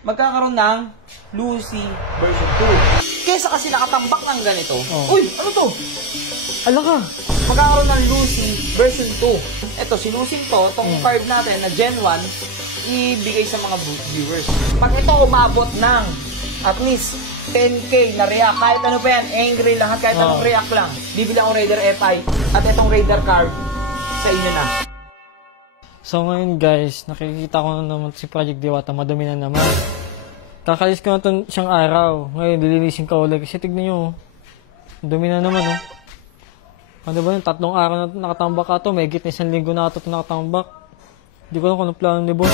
magkakaroon ng Lucy version 2. Kesa kasi nakatambak ng ganito. Uy, ano to? Ala ka. Magkakaroon ng Lucy version 2. Ito, si Lucy to, itong card natin na Gen 1, ibigay sa mga viewers. Pag ito umabot ng at least 10K na react, kahit ano pa yan, angry lahat, kahit anong react lang, bibili ako Raider FI at itong Raider card sa inyo na. So ngayon guys, nakikita ko na naman si Project Diwata, madumi na naman. Kakalis ko na ito siyang araw. Ngayon, dilinisin ka ulit. Kasi tignan nyo, dumi na naman oh. Ano ba yun? 3 araw na nakatambak ka ito. May higit na 1 linggo na ito nakatambak. Hindi ko alam kung anong plano ni boss.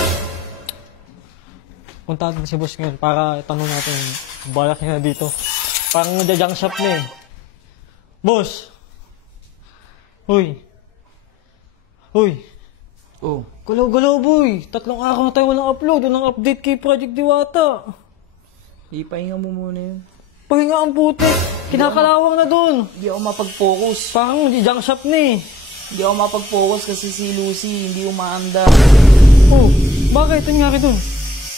Punta natin si boss ngayon para tanong natin. Balak niya na dito. Parang nadya-junk shop na eh. Boss! Uy! Uy! Oh. Galaw-galaw boy! 3 araw na tayo walang upload. Walang update kay Project Diwata. Ipahinga mo muna yun. Pahinga ang putik. Kinakalawang na dun. Hindi ako mapag-focus. Parang junk shop na eh. Hindi ako mapag-focus kasi si Lucy hindi umaanda. Oh, bakit? Ano nangyari dun?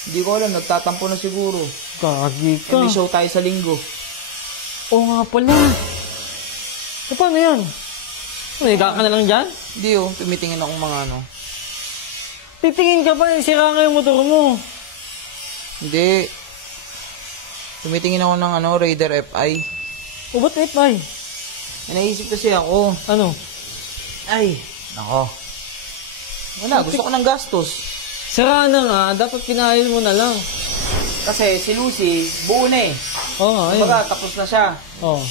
Hindi ko alam, nagtatampo na siguro. Kagi ka. May show tayo sa linggo. Oo nga pala. E paano yan? Higa ka na lang dyan? Hindi oh, tumitingin akong mga ano. Titingin ka pa, sira nga yung motor mo. Hindi. Tumitingin ako ng ano, Raider FI. O ba't FI? Naisip kasi ako. Ano? Ay, nako. Wala, gusto ko ng gastos. Sira na nga, dapat pinahil mo na lang. Kasi si Lucy, buo na eh. Oo nga, ayun. Kumbaga, tapos na siya. Oo.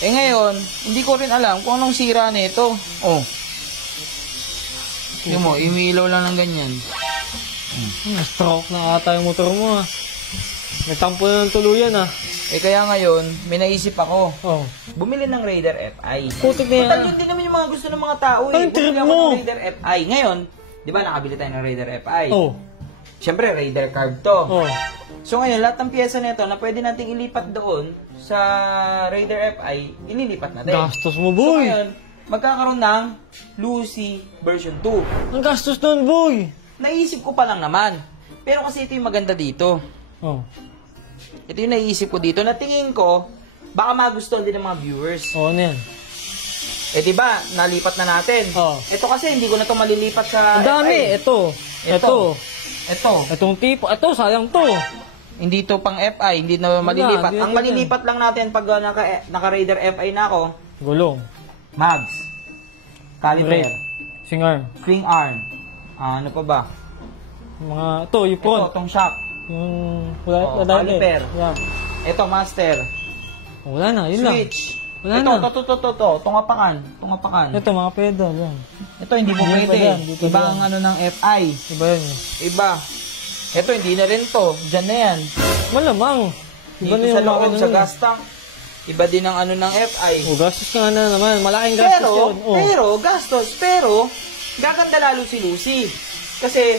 Eh ngayon, hindi ko rin alam kung anong sira nito. Oh. Yung mo, imilaw lang ng ganyan. Stroke na ata yung motor mo ah. Nagtampo na ng tuluyan ah. Eh kaya ngayon, may naisip ako. Oo. Bumili ng Raider FI. Putik na yan. Total, yun din naman yung mga gusto ng mga tao eh. Ay, trip Bumili ako mo. ng Raider FI. Ngayon, di ba nakabili tayo ng Raider FI? Oo. Siyempre, Raider card to. Oo. So ngayon, lahat ng pyesa nito na pwede nating ilipat doon sa Raider FI, ililipat natin. Gastos mo So boy. ngayon, magkakaroon ng Lucy version 2. Ang gastos nun boy. Naisip ko pa lang naman. Pero kasi ito yung maganda dito. Oo. Ito yung naisip ko dito na tingin ko, baka magustuhan din ng mga viewers. Oo, ano yan? Eh diba, nalipat na natin. Oo. Ito kasi, hindi ko na ito malilipat sa Ang dami. FI. Ito. Ito. Itong tipo. Ito, sayang to. Hindi to pang FI, hindi na malilipat. hindi Ang na malilipat lang natin pag naka-Raider FI na ako, Gulong. mags, caliper, Brake. Swing arm. swing arm, ano pa ba? Mga, ito, yung Ito, front. itong shock. Yung, Oh, wala caliper. Yan. Ito, master. Wala na, yun lang. Switch. Wala Ito, na. ito, tungapakan. Ito, mga pedal, yan. Ito, hindi mo Hindi pa pwede. yan, dito Iba yan. ang ano ng FI. Iba yun. Iba. Ito, hindi na rin to. Diyan na yan. Malamang. Iba Dito na sa yung loob, makina sa nun. gas tank. Iba din ang ano ng FI. O, gastos ka na naman. Malaking gastos yun. Pero, gaganda lalo si Lucy. Kasi,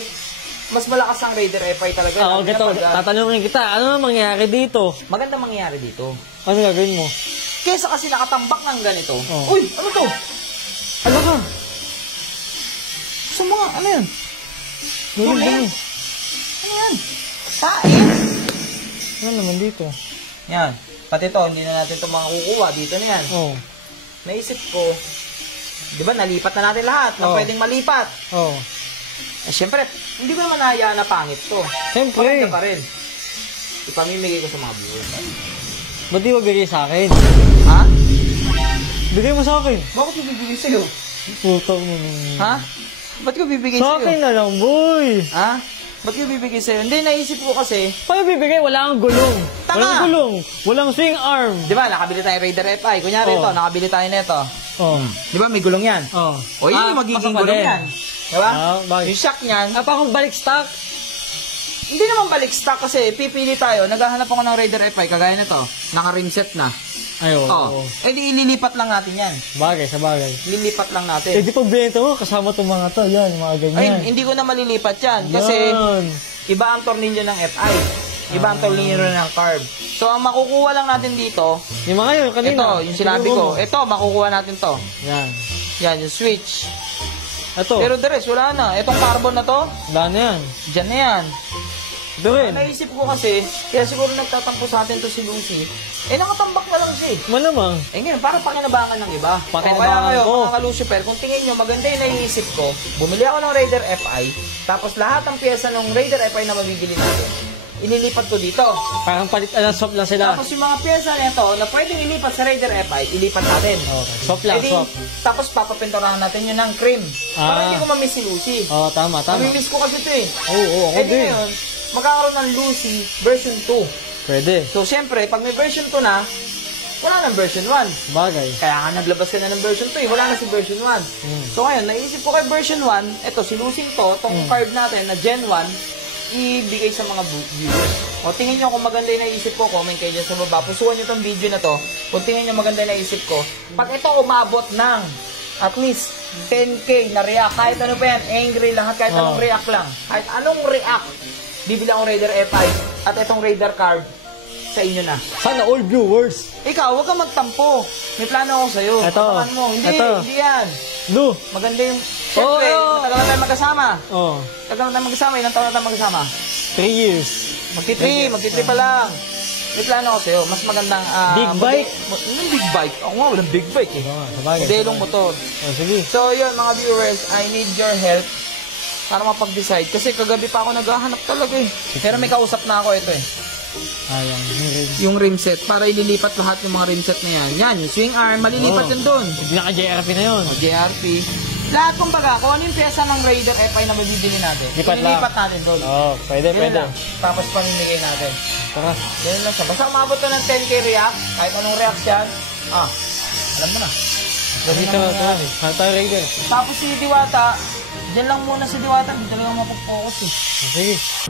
mas malakas ang Raider FI talaga. Oo, Lalo na pag, tatanungin kita. Ano ang mangyayari dito? maganda mangyayari dito. Ano gagawin mo? Kesa kasi nakatambak ng ganito. Oh. Uy, ano to? Ano ka? Sa mga, ano yan? Nulog din. Ano yan? Pain? Ano naman dito? Yan. Pati to, hindi na natin ito makukuha. Dito na yan. Oo. Naisip ko, di ba nalipat na natin lahat na Oh. pwedeng malipat. Oo. Eh, syempre, hindi ba naman nahayaan na pangit to? Siyempre. Maganda pa rin. Ipamimigay ko sa mga viewers. Ba't di mo bigay sa akin? Ha? Bigay mo sa akin. Bakit ko bibigay sa'yo? Putang mo. Ha? Ba't ko bibigay Sa sa'yo? akin na lang, boy. Ha? Ba't ko bibigay sa'yo? Hindi, naisip ko kasi, Paano bibigay? Wala kang gulong. Tama. Walang gulong. Walang swing arm. di ba, nakabili tayo Raider FI. Kunyari Oh. ito, nakabili tayo nito. Oo. Di ba, may gulong yan? Oo. O, yun yung magiging gulong yan. Di ba? Bakit? Yung shock niyan, Pa akong balik stock. hindi naman balik stock kasi pipili tayo. Naghahanap ako ng Raider FI, kagaya nito. Naka-rimset na. Ayo. Oh. Eh di ililipat lang natin yan. Bagay, sa bagay. Lilipat lang Eh, natin. di pag binenta mo, kasama itong mga to. Yan, mga ganyan. Ay, hindi ko na malilipat yan. Kasi Yan. iba ang tornilyo ng FI. Iba ang tornilyo ng carb. So, ang makukuha lang natin dito, Yung mga yun, kanina. ito, yung sinabi ko. Ito, makukuha natin to. Yan. Yan, yung switch. Ito. Pero the rest, wala na. Itong carbon na to, Wala na yan. dyan na yan. Doon. Naisip ko kasi, kaya siguro nagtatampo sa atin to si Lucy, nakatambak na lang siya eh. Malamang. Ngayon, para pakinabangan ng iba. Pakinabangan Kaya kayo, ko. mga ka-Lucifer, kung tingin nyo, maganda yung naiisip ko, bumili ako ng Raider FI, tapos lahat ng pyesa ng Raider FI na mabibili natin, inilipat ko dito. Parang palit, swap lang sila. Tapos yung mga pyesa nito na pwedeng ilipat sa Raider FI, ilipat natin. Okay. Swap lang, swap. Tapos papapinturahan natin yun ng cream. Para hindi ko mamiss si Lucy. Oo, tama, tama. Mamimiss ko kasi ito eh. Oo, ako din. Ngayon, magkakaroon ng Lucy version 2. Pwede. So, siyempre, pag may version 2 na, wala nang version 1. Bagay. Kaya nga naglabas ka na ng version 2 eh. Wala na si version 1. So, ngayon, naisip ko kay version 1, ito, si Lucy itong card natin na Gen 1, ibigay sa mga viewers. O, tingin nyo kung maganda yung naisip ko, comment kayo dyan sa baba. Pusuan nyo itong video na to. Kung tingin nyo maganda yung naisip ko, pag ito umabot ng at least 10K na react, kahit ano pa yan, angry lahat, kahit anong react lang. Kahit anong react, bibili akong Raider FI at itong Raider card sa inyo na. Sana all viewers. Ikaw, huwag kang magtampo. May plano ako sa'yo. Ito. Tapakan mo. Hindi, Ito. hindi yan. No. Maganda yung... Siyempre, matagal na tayo magkasama. Oh. Matagal na tayo magkasama. Ilang taon na tayo magkasama? 3 years. Magti-3 pa lang. May plano ako sa'yo. Mas magandang... Big bike? Yung big bike? Ako nga, walang big bike eh. Sabagay. Modelong motor. Oh, sige. So, yun, mga viewers, I need your help para mapag-decide. Kasi kagabi pa ako naghahanap talaga eh. Pero may kausap na ako ito eh. Ayan. Yung rim set. Para ililipat lahat yung mga rim set na yan. Yan, yung swing arm, malilipat yun doon. Naka-JRP na yun. O, JRP. Lahat kung baga, kung ano yung pyesa ng Raider FI na mabibili natin, Lipat lang. ililipat natin doon. Oh, pwede, Ganun pwede. lang. Tapos pamimigay natin. Tara. Ganun lang siya. Basta umabot ka ng 10K react, kahit anong react yan, alam mo na. Dito, tara. Hata Raider. Tapos si Diwata, dyan lang muna si Diwata, dito lang mapopokus eh. Sige.